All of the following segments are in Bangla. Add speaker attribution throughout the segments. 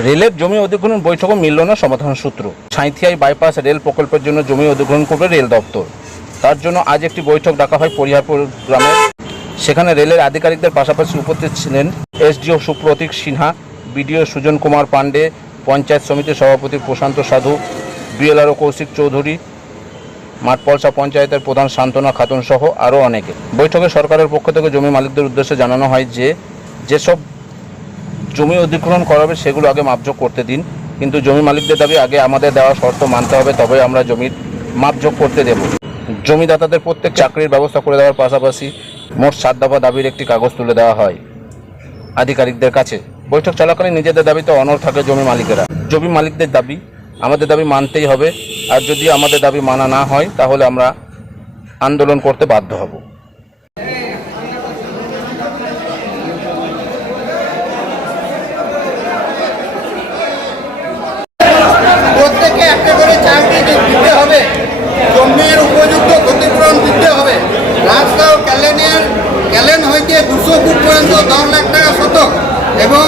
Speaker 1: রেলের জমি অধিগ্রহণ বৈঠকও মিলল না সমাধান সূত্র। সাঁইথিয়াই বাইপাস রেল প্রকল্পের জন্য জমি অধিগ্রহণ করবে রেল দপ্তর। তার জন্য আজ একটি বৈঠক ডাকা হয় পরিহারপুর গ্রামে। সেখানে রেলের আধিকারিকদের পাশাপাশি উপস্থিত ছিলেন এসডিও সুপ্রতীক সিনহা, বিডিও সুজন কুমার পাণ্ডে, পঞ্চায়েত সমিতির সভাপতি প্রশান্ত সাধু বিএলআরও কৌশিক চৌধুরী, মাঠপলসা পঞ্চায়েতের প্রধান সান্ত্বনা খাতুন সহ আরও অনেকে। বৈঠকে সরকারের পক্ষ থেকে জমি মালিকদের উদ্দেশ্যে জানানো হয় যে, যেসব জমি অধিগ্রহণ করাবে সেগুলো আগে মাপযোগ করতে দিন। কিন্তু জমি মালিকদের দাবি, আগে আমাদের দেওয়া শর্ত মানতে হবে তবে আমরা জমির মাপযোগ করতে দেব। জমিদাতাদের প্রত্যেক চাকরির ব্যবস্থা করে দেওয়ার পাশাপাশি মোট সাত দফা দাবির একটি কাগজ তুলে দেওয়া হয় আধিকারিকদের কাছে। বৈঠক চলাকালীন নিজেদের দাবিতে অনর থাকে জমি মালিকেরা। জমি মালিকদের দাবি, আমাদের দাবি মানতেই হবে। আর যদি আমাদের দাবি মানা না হয়, তাহলে আমরা আন্দোলন করতে বাধ্য হব
Speaker 2: প্রত্যেকে একটা করে চাকরি দিতে হবে জমির উপযুক্ত ক্ষতিপূরণ দিতে হবে রাস্তা ও ক্যালেনের ক্যালেন হইতে দুশো ফুট পর্যন্ত দশ লাখ টাকা শতক এবং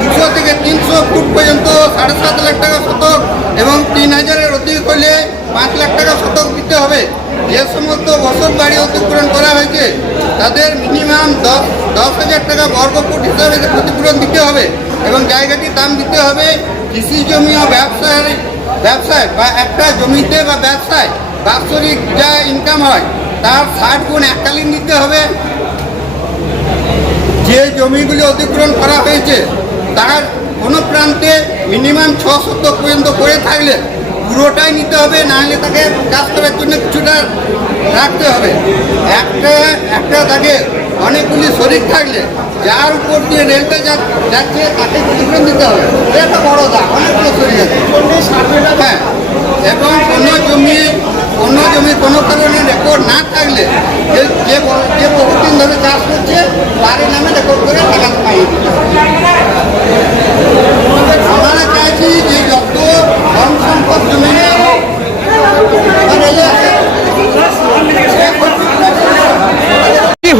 Speaker 2: দুশো থেকে তিনশো ফুট পর্যন্ত সাড়ে সাত লাখ টাকা শতক এবং তিন হাজারের অধিক হলে পাঁচ লাখ টাকা শতক দিতে হবে। যে সমস্ত বসত বাড়ি অতিক্রমণ করা হয়েছে, তাদের মিনিমাম দশ দশ হাজার টাকা বর্গ ফুট হিসাবে ক্ষতিপূরণ দিতে হবে এবং জায়গাটির দাম দিতে হবে কৃষি জমি ও ব্যবসায় ব্যবসায় বা একটা জমিতে বা ব্যবসায় বাৎসরিক যা ইনকাম হয়, তার ষাট গুণ এককালীন দিতে হবে। যে জমিগুলি অধিগ্রহণ করা হয়েছে, তার কোনো প্রান্তে মিনিমাম ছ শতক পর্যন্ত করে থাকলে পুরোটাই নিতে হবে নাহলে তাকে কাজ করার জন্য কিছুটা রাখতে হবে। একটা একটা তাকে অনেকগুলি শরীর থাকলে যার উপর দিয়ে রেলটা যাচ্ছে তাকে ক্ষতিপূরণ দিতে হবে। এটা বড় দাগ, অনেকগুলো শরীর আছে। হ্যাঁ এবং কোনো জমি কোনো জমি কোনো কারণে রেকর্ড না থাকলে যে যে বহুদিন ধরে চাষ করছে তারই নামে রেকর্ড করে টাকা দিতে হবে। আমরা চাইছি যে যত কম সংখ্যক জমি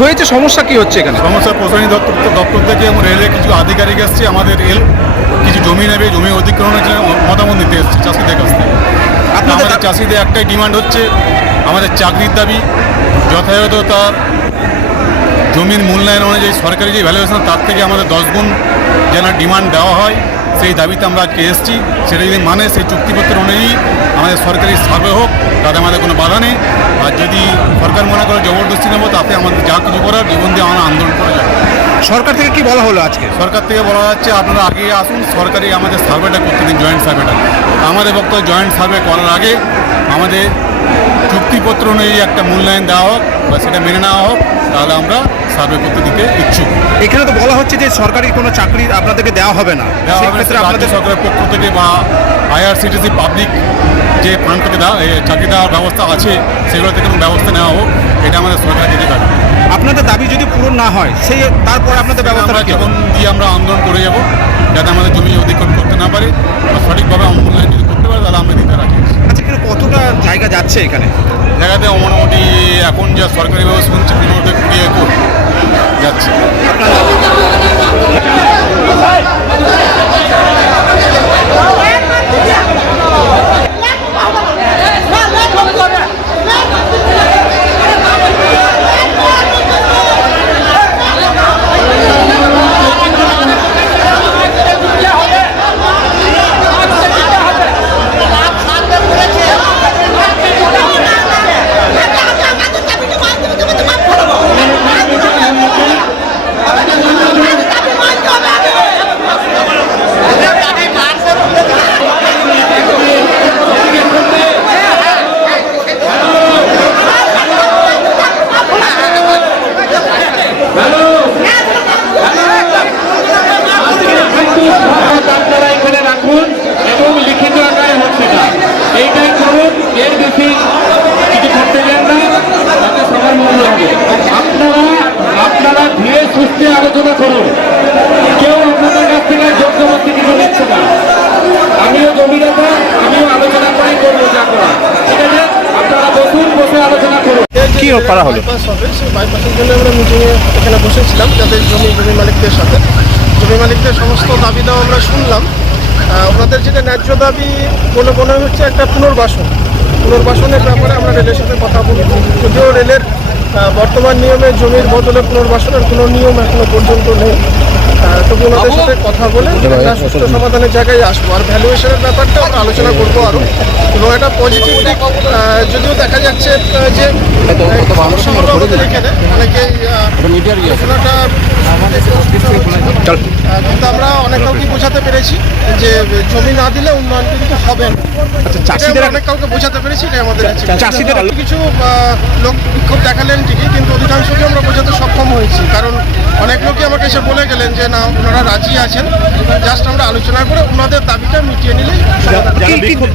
Speaker 3: হয়েছে? সমস্যা কি হচ্ছে এখানে?
Speaker 4: সমস্যা প্রশাসনিক দপ্তর দপ্তর থেকে এবং রেলের কিছু আধিকারিক এসছে আমাদের রেল কিছু জমি নেবে জমি অধিগ্রহণের জন্য মতামত নিতে এসছে চাষিদের কাছ থেকে। আমাদের চাষিদের একটাই ডিমান্ড হচ্ছে আমাদের চাকরির দাবি যথাযথ তার জমির মূল্যায়ন অনুযায়ী সরকারি যে ভ্যালুয়েশন তার থেকে আমাদের দশ গুণ যেন ডিমান্ড দেওয়া হয় সেই দাবিতে আমরা আজকে এসেছি। সেটা যদি মানে সেই চুক্তিপত্র অনুযায়ী আমাদের সরকারি সার্ভে হোক তাতে আমাদের কোনো বাধা নেই। আর যদি সরকার মনে করে জবরদস্তি নেব তাতে আমাদের যা কিছু করার জীবন দিয়ে আমরা আন্দোলন করা যাব।
Speaker 3: সরকার থেকে কি বলা হলো আজকে?
Speaker 4: সরকার থেকে বলা যাচ্ছে আপনারা আগে আসুন সরকারি আমাদের সার্ভেটা করতে দিন জয়েন্ট সার্ভেটা আমাদের বক্তব্য জয়েন্ট সার্ভে করার আগে আমাদের চুক্তিপত্র অনুযায়ী একটা মূল্যায়ন দেওয়া হোক বা সেটা মেনে নেওয়া হোক তাহলে আমরা সার্ভে করতে দিতে ইচ্ছুক।
Speaker 3: এখানে তো বলা হচ্ছে যে সরকারি কোনো চাকরি আপনাদেরকে দেওয়া হবে না।
Speaker 4: দেওয়া হবে
Speaker 3: আপনাদের
Speaker 4: সরকারের পক্ষ থেকে বা আইআরসিটিসি পাবলিক যে ফান্ড থেকে চাকরি দেওয়ার ব্যবস্থা আছে সেগুলো থেকে কোনো ব্যবস্থা নেওয়া হোক এটা আমাদের সরকার দিতে দাবি
Speaker 3: আপনাদের দাবি যদি পূরণ না হয় সেই তারপরে আপনাদের ব্যবস্থা কি
Speaker 4: দিয়ে আমরা আন্দোলন করে যাব যাতে আমাদের জমি অধিগ্রহণ করতে না পারে বা সঠিকভাবে মূল্যায়ন যদি করতে পারে তাহলে আমরা দিতে রাখি
Speaker 3: আচ্ছা কিন্তু কতটা জায়গা যাচ্ছে এখানে?
Speaker 4: জায়গাতে মোটামুটি এখন যা সরকারিভাবে শুনছি পনেরোতে কুড়ি একর যাচ্ছে
Speaker 5: আপনারা এখানে রাখুন এবং লিখিত আকারে হোক সেটা এইটাই করুন এর বেশি কিছু করতে যান না তাতে সবার মঙ্গল হবে আপনারা আপনারা ধীরে সুস্থে আলোচনা করুন কেউ আপনাদের কাছ থেকে যোগ্যবর্তী কিছু নিচ্ছে না আমিও জমিদাতা আমিও আলোচনা করেই করব যা করা ঠিক আছে আপনারা বসুন বসে আলোচনা করুন
Speaker 3: কি করা হলো?
Speaker 6: হবে, সেই বাইপাসের জন্য আমরা মিটিংয়ে এখানে বসেছিলাম, যাদের জমি জমি মালিকদের সাথে। জমি মালিকদের সমস্ত দাবি দাও আমরা শুনলাম। ওনাদের যেটা ন্যায্য দাবি বলে মনে হচ্ছে একটা পুনর্বাসন। পুনর্বাসনের ব্যাপারে আমরা রেলের সাথে কথা বলি। যদিও রেলের বর্তমান নিয়মে জমির বদলে পুনর্বাসনের কোনো নিয়ম এখনও পর্যন্ত নেই। তবু ওনাদের সাথে কথা বলে একটা সুস্থ সমাধানের জায়গায় আসব। আর ভ্যালুয়েশনের ব্যাপারটা আমরা আলোচনা করব আরও এবং একটা পজিটিভ দিক যদিও দেখা যাচ্ছে যে সমস্যা হলো আমাদের এখানে অনেকেই আহ, বোঝাতে পেরেছি যে জমি না দিলে উন্নয়ন কিন্তু হবে না।
Speaker 1: আচ্ছা চাষিদের
Speaker 6: অনেক কাউকে বোঝাতে পেরেছি আমাদের।
Speaker 1: চাষিদের
Speaker 6: কিছু লোক বিক্ষোভ দেখালেন ঠিকই কিন্তু অধিকাংশকে আমরা বোঝাতে সক্ষম হয়েছি। কারণ অনেক লোকই আমাকে এসে বলে গেলেন যে না ওনারা রাজি আছেন। জাস্ট আমরা আলোচনা করে ওনাদের দাবিটা মিটিয়ে নিলেই সমাধান।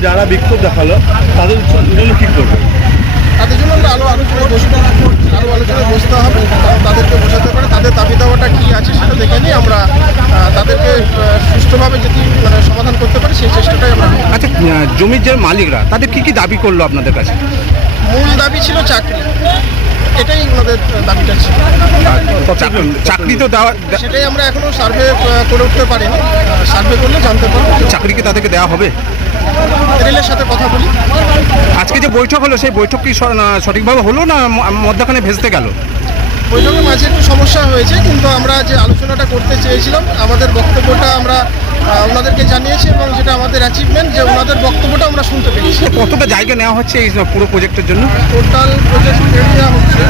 Speaker 3: যারা বিক্ষোভ দেখাল তাদের জন্য কি করবে
Speaker 6: তাদের জন্য আমরা আলো আলোচনায় বসবো আরও বসতে হবে তাদেরকে বোঝাতে পারে তাদের দাবি দাওয়াটা কী আছে সেটা দেখে নিয়ে আমরা তাদেরকে সুষ্ঠুভাবে যদি মানে সমাধান করতে পারি সেই চেষ্টাটাই আমরা
Speaker 3: আচ্ছা জমির যে মালিকরা তাদের কী কী দাবি করল আপনাদের কাছে?
Speaker 6: মূল দাবি ছিল চাকরি। এটাই ওনাদের দাবিটা ছিল।
Speaker 3: চাকরি তো দেওয়া
Speaker 6: সেটাই আমরা এখনও সার্ভে করে উঠতে পারিনি। সার্ভে করলে জানতে পারব।
Speaker 3: চাকরি কি তাদেরকে দেওয়া হবে?
Speaker 6: রেলের সাথে কথা বলি।
Speaker 3: আজকে যে বৈঠক হলো সেই বৈঠক কি সঠিকভাবে হলো না মধ্যখানে ভেস্তে গেল?
Speaker 6: বৈঠকের মাঝে একটু সমস্যা হয়েছে কিন্তু আমরা যে আলোচনাটা করতে চেয়েছিলাম আমাদের বক্তব্যটা আমরা ওনাদেরকে জানিয়েছি এবং যেটা আমাদের অ্যাচিভমেন্ট যে ওনাদের বক্তব্যটা আমরা শুনতে পেরেছি
Speaker 3: কতটা জায়গা নেওয়া হচ্ছে এই পুরো প্রজেক্টের জন্য?
Speaker 6: টোটাল প্রজেক্ট এরিয়া হচ্ছে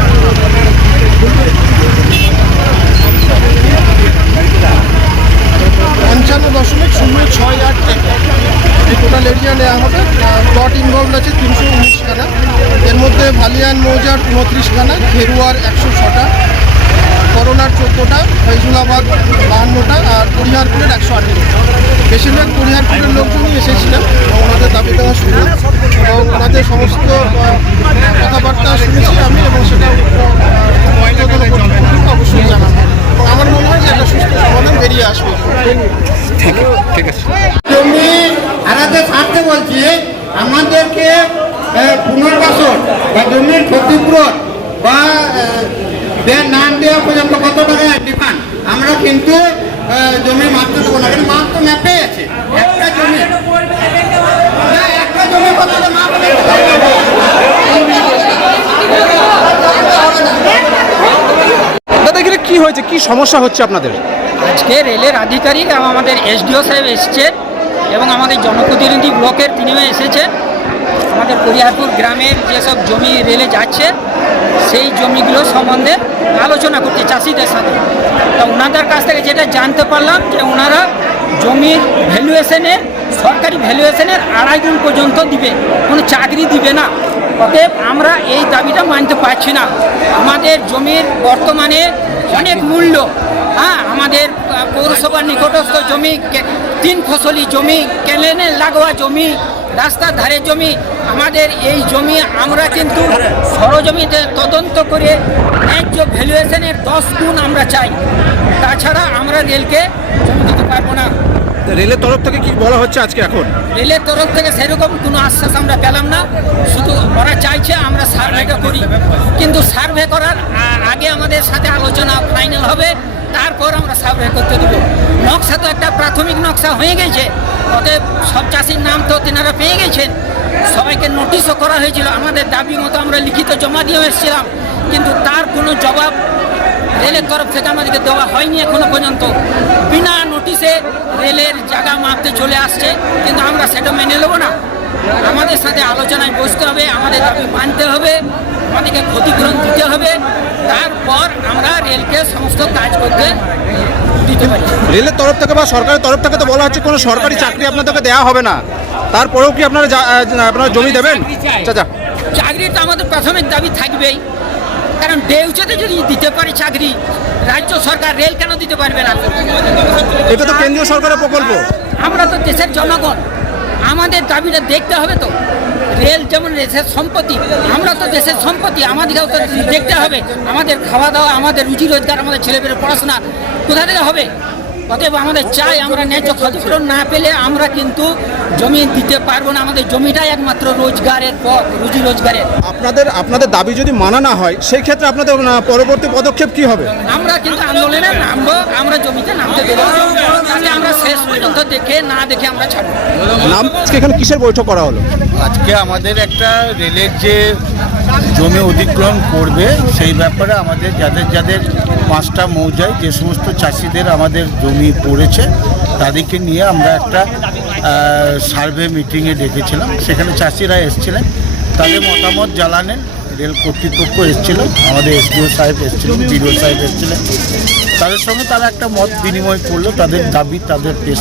Speaker 6: পঞ্চান্ন দশমিক শূন্য ছয় আট এই টোটাল এরিয়া নেওয়া হবে। প্লট ইনভলভ আছে তিনশো উনিশখানা এর মধ্যে ভালিয়ান মৌজার উনত্রিশখানা খেরুয়ার একশো ছটা। ফৈজুলাবাদ বাহান্নটা আর পরিহারপুরের একশো আঠেরো বেশিরভাগ পরিহারপুরের লোকজনই এসেছিলেন এবং ওনাদের দাবি দেওয়া শুনলাম এবং ওনাদের সমস্ত কথাবার্তা শুনেছি আমি এবং সেটা অবশ্যই জানাব। আমার মনে হয় যে একটা সুস্থ সমাধান বেরিয়ে আসবে।
Speaker 3: ঠিক ঠিক আছে।
Speaker 2: জমি হারাতে ছাড়তে বলছি আমাদেরকে পুনর্বাসন বা জমির ক্ষতিপূরণ বা আহ, দেয়া না দেওয়া পর্যন্ত কত টাকা ডিমান্ড আমরা কিন্তু জমি মাপতে দেবো না কিন্তু মাপ তো ম্যাপে আছে। একটা জমি। একটা জমি কত মাপ
Speaker 3: দাদা এখানে কি হয়েছে? কি সমস্যা হচ্ছে আপনাদের?
Speaker 7: আজকে রেলের আধিকারিক এবং আমাদের এসডিও সাহেব এসেছেন এবং আমাদের জনপ্রতিনিধি ব্লকের তিনিও এসেছেন। আমাদের পরিহারপুর গ্রামের যেসব জমি রেলে যাচ্ছে, সেই জমিগুলো সম্বন্ধে আলোচনা করতে চাষিদের সাথে। তা ওনাদের কাছ থেকে যেটা জানতে পারলাম যে ওনারা জমির ভ্যালুয়েশনের সরকারি ভ্যালুয়েশনের আড়াই গুণ পর্যন্ত দিবে, কোনো চাকরি দিবে না। অতএব আমরা এই দাবিটা মানতে পারছি না। আমাদের জমির বর্তমানে অনেক মূল্য। হ্যাঁ আমাদের পৌরসভার নিকটস্থ জমি, তিন ফসলি জমি কেলেনে লাগোয়া জমি রাস্তার ধারে জমি, আমাদের এই জমি আমরা কিন্তু সরজমিতে তদন্ত করে ন্যায্য ভ্যালুয়েশনের দশ গুণ আমরা চাই। তাছাড়া আমরা রেলকে জমি দিতে পারব না।
Speaker 3: রেলের তরফ থেকে কি বলা হচ্ছে আজকে এখন?
Speaker 7: রেলের তরফ থেকে সেরকম কোনো আশ্বাস আমরা পেলাম না। শুধু ওরা চাইছে আমরা সার্ভেটা করি। কিন্তু সার্ভে করার আগে আমাদের সাথে আলোচনা ফাইনাল হবে। তারপর আমরা সার্ভে করতে দেবো। নকশা তো একটা প্রাথমিক নকশা হয়ে গেছে। অতএব সব চাষির নাম তো তেনারা পেয়ে গেছেন। সবাইকে নোটিশও করা হয়েছিল। আমাদের দাবি মতো আমরা লিখিত জমা দিয়ে এসেছিলাম। কিন্তু তার কোনো জবাব রেলের তরফ থেকে আমাদেরকে দেওয়া হয়নি এখনও পর্যন্ত। বিনা নোটিশে রেলের জায়গা মাপতে চলে আসছে কিন্তু আমরা সেটা মেনে নেব না। আমাদের সাথে আলোচনায় বসতে হবে আমাদের দাবি মানতে হবে আমাদেরকে ক্ষতিপূরণ দিতে হবে। তারপর আমরা রেলকে সমস্ত কাজ করতে দিতে পারি।
Speaker 3: রেলের তরফ থেকে বা সরকারের তরফ থেকে তো বলা হচ্ছে কোনো সরকারি চাকরি আপনাদেরকে দেওয়া হবে না। তারপরেও কি আপনারা আপনারা জমি দেবেন?
Speaker 7: চাকরি।
Speaker 3: চাচা
Speaker 7: চাকরি তো আমাদের প্রাথমিক দাবি থাকবেই। কারণ বেউচাতে যদি দিতে পারে চাকরি রাজ্য সরকার রেল কেন দিতে পারবে না?
Speaker 3: এটা তো কেন্দ্রীয় সরকারের প্রকল্প।
Speaker 7: আমরা তো দেশের জনগণ। আমাদের দাবিটা দেখতে হবে তো। রেল যেমন দেশের সম্পত্তি আমরা তো দেশের সম্পত্তি আমাদেরকেও তো দেখতে হবে। আমাদের খাওয়া দাওয়া আমাদের রুজি রোজগার আমাদের ছেলেমেয়ের পড়াশোনা কোথা থেকে হবে? অতএব আমাদের চাই আমরা ন্যায্য ক্ষতিপূরণ না পেলে আমরা কিন্তু জমি দিতে পারব না। আমাদের জমিটাই একমাত্র রোজগারের পথ রুজি রোজগারের।
Speaker 3: আপনাদের আপনাদের দাবি যদি মানা না হয় সেই ক্ষেত্রে আপনাদের পরবর্তী পদক্ষেপ কি হবে?
Speaker 7: আমরা কিন্তু আন্দোলনে নামবো আমরা জমিতে নামতে দেবো। তাহলে আমরা শেষ পর্যন্ত দেখে না দেখে আমরা ছাড়বো।
Speaker 3: নাম আজকে এখানে কিসের বৈঠক করা হলো?
Speaker 8: আজকে আমাদের একটা রেলের যে জমি অধিগ্রহণ করবে, সেই ব্যাপারে আমাদের যাদের যাদের পাঁচটা মৌজায় যে সমস্ত চাষিদের আমাদের জমি পড়েছে, তাদেরকে নিয়ে আমরা একটা সার্ভে মিটিংয়ে ডেকেছিলাম। সেখানে চাষিরা এসেছিলেন। তাদের মতামত জানালেন। রেল কর্তৃপক্ষ এসেছিলেন আমাদের এসডিও সাহেব এসেছিলেন বিডিও সাহেব এসেছিলেন। তাদের সঙ্গে তারা একটা মত বিনিময় করল তাদের দাবি তাদের পেশ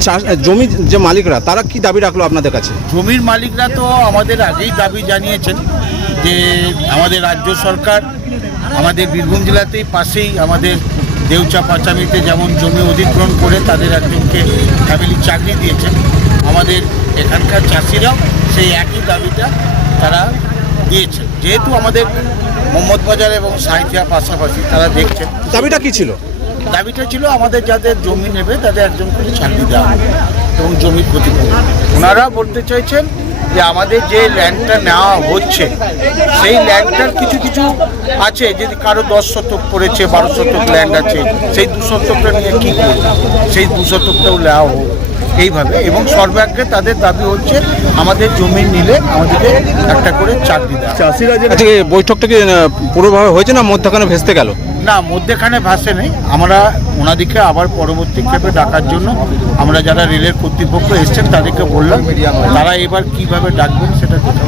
Speaker 3: চাষ- জমি যে মালিকরা তারা কি দাবি রাখল আপনাদের কাছে?
Speaker 8: জমির মালিকরা তো আমাদের আগেই দাবি জানিয়েছেন যে আমাদের রাজ্য সরকার আমাদের বীরভূম জেলাতেই পাশেই আমাদের দেউচা পাচামিতে যেমন জমি অধিগ্রহণ করে তাদের একজনকে ফ্যামিলি চাকরি দিয়েছেন। আমাদের এখানকার চাষিরাও সেই একই দাবিটা তারা দিয়েছেন। যেহেতু আমাদের মোহাম্মদবাজার এবং সাহিত্যা পাশাপাশি তারা দেখছেন।
Speaker 3: দাবিটা কি ছিল?
Speaker 8: দাবিটা ছিল আমাদের যাদের জমি নেবে তাদের একজন করে ছাড়িয়ে দেওয়া এবং জমির ক্ষতিপূরণ। ওনারা বলতে চাইছেন যে আমাদের যে ল্যান্ডটা নেওয়া হচ্ছে, সেই ল্যান্ডটার কিছু কিছু আছে? যদি কারও দশ শতক পড়েছে, বারো শতক ল্যান্ড আছে, সেই দু শতকটা নিয়ে কী করবে সেই দু শতকটাও নেওয়া হোক। এইভাবে। এবং সর্বাগ্রে তাদের দাবি হচ্ছে, আমাদের জমি নিলে আমাদেরকে একটা করে চাকরি দেওয়া
Speaker 3: চাষিরা যে আজকে বৈঠকটা কি পুরোভাবে হয়েছে না মধ্যখানে ভেস্তে গেল?
Speaker 8: না, মধ্যেখানে ভাসে নেই। আমরা ওনাদিকে আবার পরবর্তী ক্ষেপে ডাকার জন্য আমরা যারা রেলের কর্তৃপক্ষ এসছেন তাদেরকে বললাম, তারা এবার কীভাবে ডাকবেন সেটা দেখে